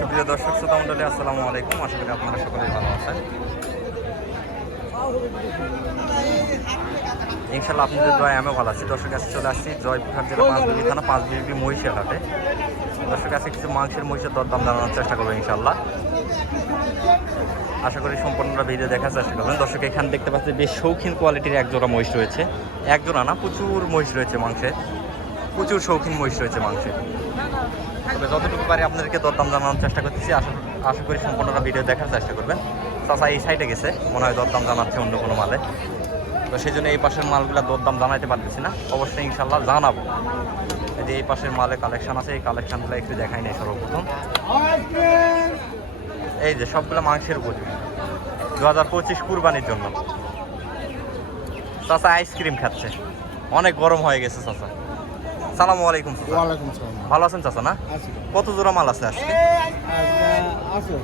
সুপ্রিয় দর্শক শ্রোতা মণ্ডলী, আসসালামু আলাইকুম। আশা করি আপনারা সকলেই ভালো আছেন। ইনশাল্লাহ আপনাদের দোয়ায় আমিও ভালো আছি। দর্শক কাছে চলে আসছি জয়পুরহাট জেলা পাঁচবিবি থানা পাঁচবিবি মহিষের হাটে। দর্শক কাছে কিছু মাংসের মহিষের দরদাম জানানোর চেষ্টা করবো ইনশাল্লাহ। আশা করি সম্পূর্ণটা ভিডিও দেখার চেষ্টা করবেন। দর্শক এখানে দেখতে পাচ্ছি বেশ শৌখিন কোয়ালিটির একজোড়া মহিষ রয়েছে। একজোড়া না, প্রচুর মহিষ রয়েছে মাংসের, প্রচুর শৌখিন মহিষ রয়েছে মাংসের। তবে যতটুকু পারি আপনাদেরকে দরদাম জানানোর চেষ্টা করতেছি। আশা করি সম্পূর্ণটা ভিডিও দেখার চেষ্টা করবেন। চাচা এই সাইডে গেছে, মনে হয় দরদাম জানাচ্ছে অন্য কোনো মালে, তো সেই জন্য এই পাশের মালগুলো দরদাম জানাইতে পারতেছি না। অবশ্যই ইনশাল্লাহ জানাবো। যে এই পাশের মালে কালেকশন আছে, এই কালেকশনগুলো একটু দেখাই নেই সর্বপ্রথম। এই যে সবগুলো মাংসের উপযোগী 2025 কুরবানির জন্য। চাচা আইসক্রিম খাচ্ছে, অনেক গরম হয়ে গেছে চাচা। সালামু আলাইকুম চাচা। ওয়ালাইকুম সালাম। ভালো আছেন চাচা? না, কত জোড়া মাল আছে আজকে? আছে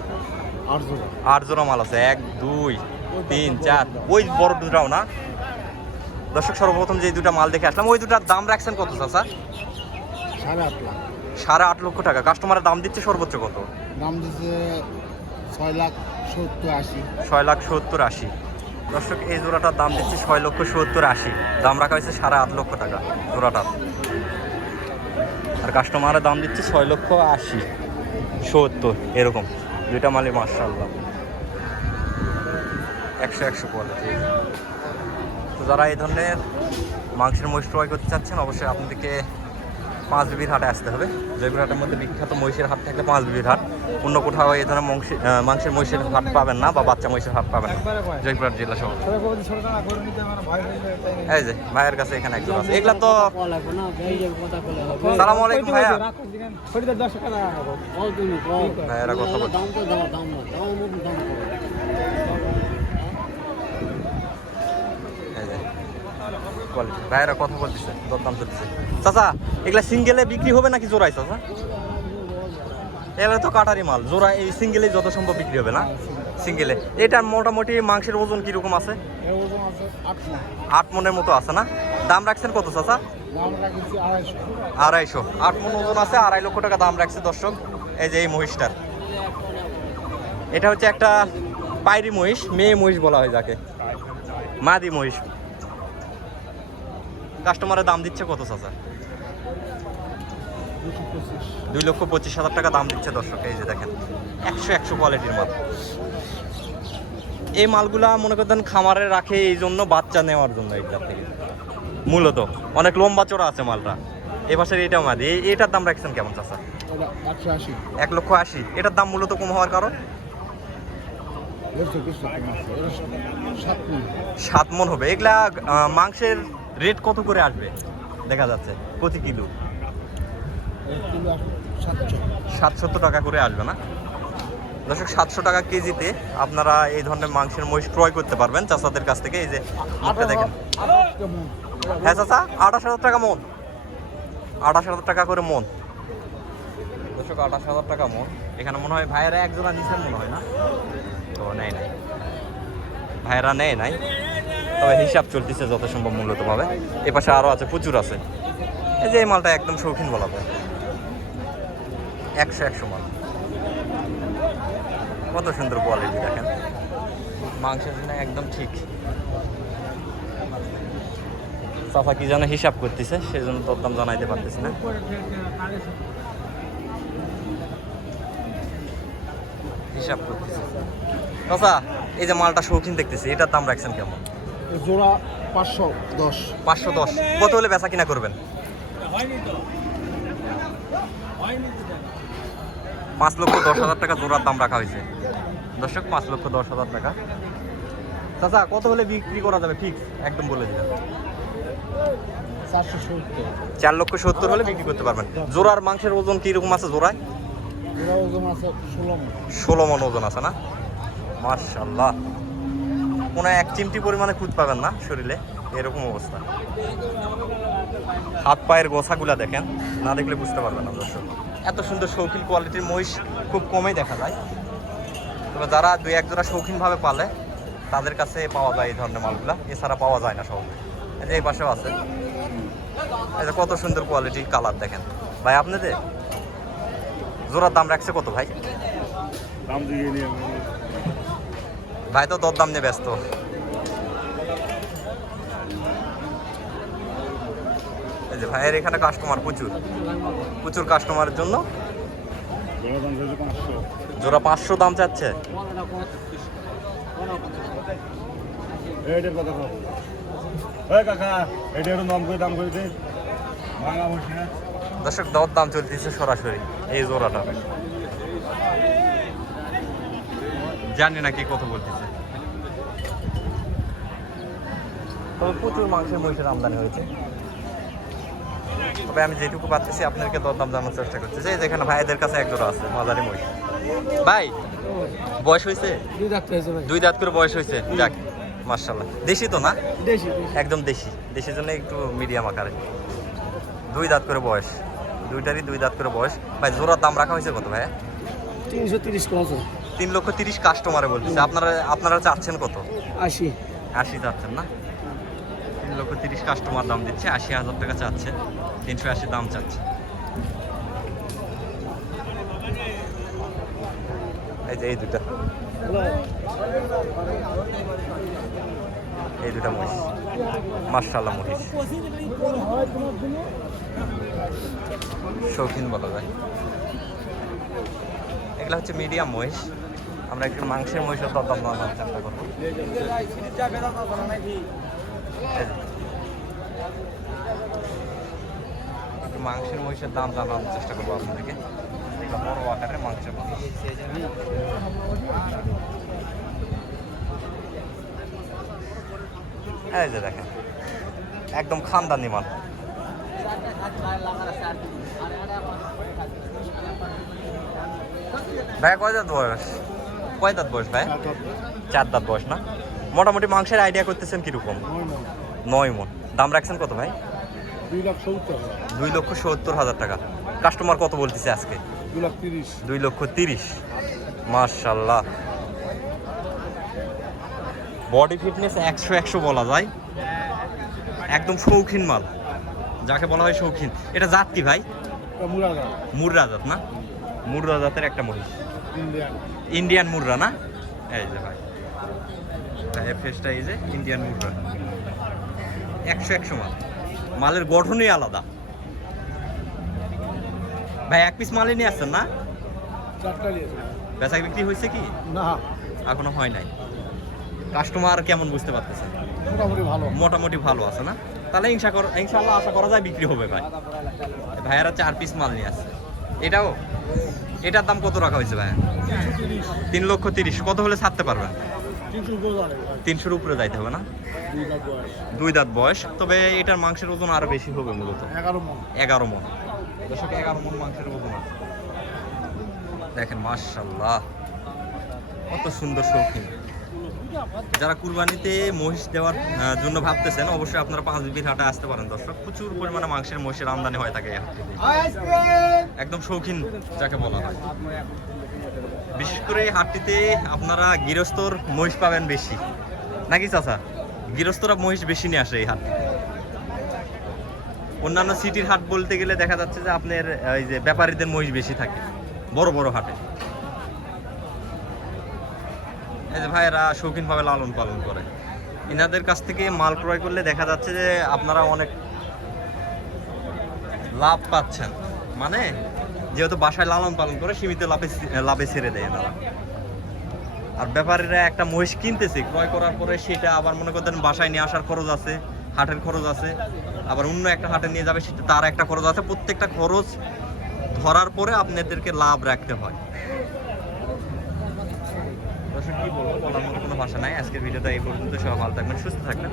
8 জোড়া। 8 জোড়া মাল আছে। 1 2 3 4, ওই বড় দুটাও না। দর্শক সর্বপ্রথম যে দুটা মাল দেখে আসলাম, ওই দুটার দাম রাখছেন কত চাচা? 8.5 লাখ। 8.5 লক্ষ টাকা। কাস্টমারের দাম দিচ্ছে সর্বোচ্চ কত? দাম দিচ্ছে 6,70,80। 6,70,80। দর্শক এই জোড়াটার দাম দিচ্ছে 6,70,80। দাম রাখা হয়েছে 8.5 লক্ষ টাকা জোড়াটার। আর কাস্টমারের দাম দিচ্ছে 6,80,70 এরকম। দুইটা মালই মাশাআল্লাহ 100 কোয়ালিটি। তো যারা এই ধরনের মাংসের মহিষ ক্রয় করতে চাচ্ছেন, অবশ্যই আপনাদেরকে পাঁচবিবির হাটে আসতে হবে। জয়পুর হাটের মধ্যে বিখ্যাত মহিষের হাট থাকলে পাঁচবিবির হাট। অন্য কোথাও এই ধরনের মাংসের মহিষের হাট পাবেন না, বা বাচ্চা মহিষের হাট পাবেন না জয়পুরহাট জেলা শহর। এই যে ভাইয়ের কাছে এখানে একজন আছে। এগুলা তো সালাম আলাইকুম ভাইয়া। ভাইয়েরা কথা বলছে। ভাইয়েরা কথা বলতেছে, দরদাম চলতেছে। চাচা এগুলা সিঙ্গেলে বিক্রি হবে নাকি জোড়াই চাচা? এগুলো তো কাটারি মাল, জোড়া এই সিঙ্গেলে যত সম্ভব বিক্রি হবে না সিঙ্গেলে। এটা মোটামুটি মাংসের ওজন কিরকম আছে? 8 মনের মতো আছে না? দাম রাখছেন কত চাচা? 250। 8 মন ওজন আছে, 2.5 লক্ষ টাকা দাম রাখছে দর্শক। এই যে এই মহিষটার, এটা হচ্ছে একটা পাইরি মহিষ, মেয়ে মহিষ বলা হয় যাকে, মাদি মহিষ। কাস্টমারের দাম দিচ্ছে কত চাচা? 2,25,000 টাকা দাম দিচ্ছে দর্শক। এই যে দেখেন 100 কোয়ালিটির মাল। এই মালগুলা মনে করতেন খামারে রাখে এই জন্য, বাচ্চা নেওয়ার জন্য। এইটার থেকে মূলত অনেক লম্বা চড়া আছে মালটা। এ পাশের এটাও মাদি। এটার দাম রাখছেন কেমন চাচা? 1,80,000। এটার দাম মূলত কম হওয়ার কারণ? 7 মন হবে। এগুলা মাংসের রেট কত করে আসবে দেখা যাচ্ছে প্রতি কিলো? 700 টাকা করে আসবে না দর্শক? 700 টাকা কেজিতে আপনারা এই ধরনের মাংসের মহিষ ক্রয় করতে পারবেন চাচাদের কাছ থেকে। এই যে মুখটা দেখেন। হ্যাঁ চাচা, 28,000 টাকা মন। 28,000 টাকা করে মন দর্শক, 28,000 টাকা মন। এখানে মনে হয় ভাইয়েরা একজনা নিচ্ছেন মনে হয় না, তো নেয় নাই, ভাইয়েরা নেয় নাই, তবে হিসাব চলতেছে যত সম্ভব মূলত ভাবে। এ পাশে আরও আছে, প্রচুর আছে। এই যে এই মালটা একদম শৌখিন বলা যায়, 100 মাল। কত সুন্দর কোয়ালিটি দেখেন, মাংসের জন্য একদম ঠিক। চাচা কি যেন হিসাব করতেছে, সেই জন্য দরদাম জানাইতে পারতেছি না। হিসাব করতেছে চাচা। এই যে মালটা শৌখিন দেখতেছি, এটার দাম রাখছেন কেমন? জোড়া 510। 510। কত হলে বেচা কিনা করবেন? 5,10,000 টাকা জোড়ার দাম রাখা হয়েছে দর্শক, 5,10,000 টাকা। চাচা কত হলে বিক্রি করা যাবে ফিক্স একদম বলে দিবেন? 4,70,000 হলে বিক্রি করতে পারবেন। জোড়ার মাংসের ওজন কিরকম আছে জোড়ায়? 16 মন ওজন আছে না? মাশাআল্লাহ। কোনো এক চিমটি পরিমাণে খুঁত পাবেন না শরীরে, এরকম অবস্থা। হাত পায়ের গোছাগুলা দেখেন, না দেখলে বুঝতে পারবেন না দর্শক। এত সুন্দর শৌখিন কোয়ালিটির মহিষ খুব কমই দেখা যায়। তবে যারা 2-1 জোড়া শৌখিনভাবে পালে তাদের কাছে পাওয়া যায় এই ধরনের মালগুলা, এছাড়া পাওয়া যায় না সহজে। এই পাশেও আছে, এই যে কত সুন্দর কোয়ালিটির কালার দেখেন ভাই আপনাদের। জোড়ার দাম রাখছে কত ভাই? দাম দিয়ে নিয়ে ভাই তো দর দাম নিয়ে ব্যস্ত। এই যে ভাইয়ের এখানে কাস্টমার প্রচুর কাস্টমারের জন্য জোড়া 500 দাম চাচ্ছে। এইটার কথা কও কাকা এইটা একটু দাম করে দে ভাঙা বসে না। দর্শক দর দাম চলতেছে সরাসরি এই জোড়াটা, জানি না কি কথা বলতেছে। তবে প্রচুর মাংসের মহিষের আমদানি হয়েছে। তবে আমি যেটুকু পাচ্ছি আপনাদেরকে দরদাম জানানোর চেষ্টা করতেছি। এই যেখানে ভাইদের কাছে এক জোড়া আছে মাঝারি মহিষ। ভাই বয়স হয়েছে? 2 দাঁত হয়েছে ভাই। 2 দাঁত করে বয়স হয়েছে। যাক মাশাআল্লাহ। দেশি তো না? দেশি একদম দেশি। দেশির জন্য একটু মিডিয়াম আকারে। 2 দাঁত করে বয়স, দুইটারই 2 দাঁত করে বয়স। ভাই জোড়ার দাম রাখা হয়েছে কত ভাই? 330 কত? 3,30,000 কাস্টমারে বলতেছে। আপনারা চাচ্ছেন কত? 80 চাচ্ছেন না? 3,30,000 কাস্টমার দাম দিচ্ছে, 80,000 টাকা চাচ্ছে, 380 দাম চাচ্ছে। এই যে এই দুটা মহিষ মাশাআল্লাহ, মহিষ শৌখিন বলা যায়। এগুলো হচ্ছে মিডিয়াম মহিষ। আমরা একটু মাংসের মহিষের দরদাম জানার চেষ্টা করবো। একটু মাংসের মহিষের দাম জানানোর চেষ্টা করবো আপনাদেরকে। এগুলো বড় আকারের মাংসের মহিষ। এই যে দেখেন একদম খানদানি মাল। ভাই কয় দাঁত বয়স ভাই? 4 দাঁত বয়স না? মোটামুটি মাংসের আইডিয়া করতেছেন কিরকম? 9 মণ। দাম রাখছেন কত ভাই? 2,70,000 টাকা। কাস্টমার কত বলতেছে আজকে? 2,30,000। মাশাআল্লাহ, বডি ফিটনেস 100 বলা যায়। একদম শৌখিন মাল, যাকে বলা হয় শৌখিন। এটা জাত কি ভাই? মুর্রা জাত না? মুর্রা জাতের একটা মহিষ, ইন্ডিয়ান মুর্রা না? এই যে ভাই ফেসটা, এই যে ইন্ডিয়ান মুর্রা। 100 মাল। মালের গঠনই আলাদা ভাই। এক পিস মালই নিয়ে আসছেন না? বেচা বিক্রি হয়েছে কি না? এখনো হয় নাই। কাস্টমার কেমন বুঝতে পারতেছেন? মোটামুটি ভালো আছে না? তাহলে ইনশাআল্লাহ আশা করা যায় বিক্রি হবে ভাই। ভাইয়ারা 4 পিস মাল নিয়ে আসছে। এটার দাম কত রাখা হয়েছে ভাই? 3,30,000। কত হলে ছাড়তে পারবেন? 300-র উপরে যাইতে হবে না? 2 দাঁত বয়স। তবে এটার মাংসের ওজন আরো বেশি হবে, মূলত 11 মণ। দর্শক 11 মণ মাংসের ওজন আছে। দেখেন মাশাআল্লাহ, কত সুন্দর শৌখিন। যারা কুরবানিতে মহিষ দেওয়ার জন্য ভাবতেছেন, অবশ্যই আপনারা পাঁচবিবির হাটে আসতে পারেন দর্শক। প্রচুর পরিমাণে মাংসের মহিষের আমদানি হয়ে থাকে। একদম শৌখিন যাকে বলা হয়। বিশেষ করে এই হাটটিতে আপনারা গৃহস্থর মহিষ পাবেন বেশি, নাকি চাচা? গৃহস্থরা মহিষ বেশি নিয়ে আসে এই হাট। অন্যান্য সিটির হাট বলতে গেলে দেখা যাচ্ছে যে আপনার এই যে ব্যাপারীদের মহিষ বেশি থাকে বড় বড় হাটে। এই যে ভাইয়েরা শৌখিনভাবে লালন পালন করে। এনাদের কাছ থেকে মাল ক্রয় করলে দেখা যাচ্ছে যে আপনারা অনেক লাভ পাচ্ছেন। মানে যেহেতু বাসায় লালন পালন করে সীমিত লাভে ছেড়ে দেয় এনারা। আর ব্যাপারীরা একটা মহিষ কিনতেছে, ক্রয় করার পরে সেটা আবার মনে করতেন বাসায় নিয়ে আসার খরচ আছে, হাটের খরচ আছে, আবার অন্য একটা হাটে নিয়ে যাবে সেটা তার একটা খরচ আছে। প্রত্যেকটা খরচ ধরার পরে আপনাদেরকে লাভ রাখতে হয়। কি বলবো, বলার মতো কোনো ভাষা নাই। আজকের ভিডিওটা এই পর্যন্ত। সবাই ভালো থাকবেন, সুস্থ থাকবেন।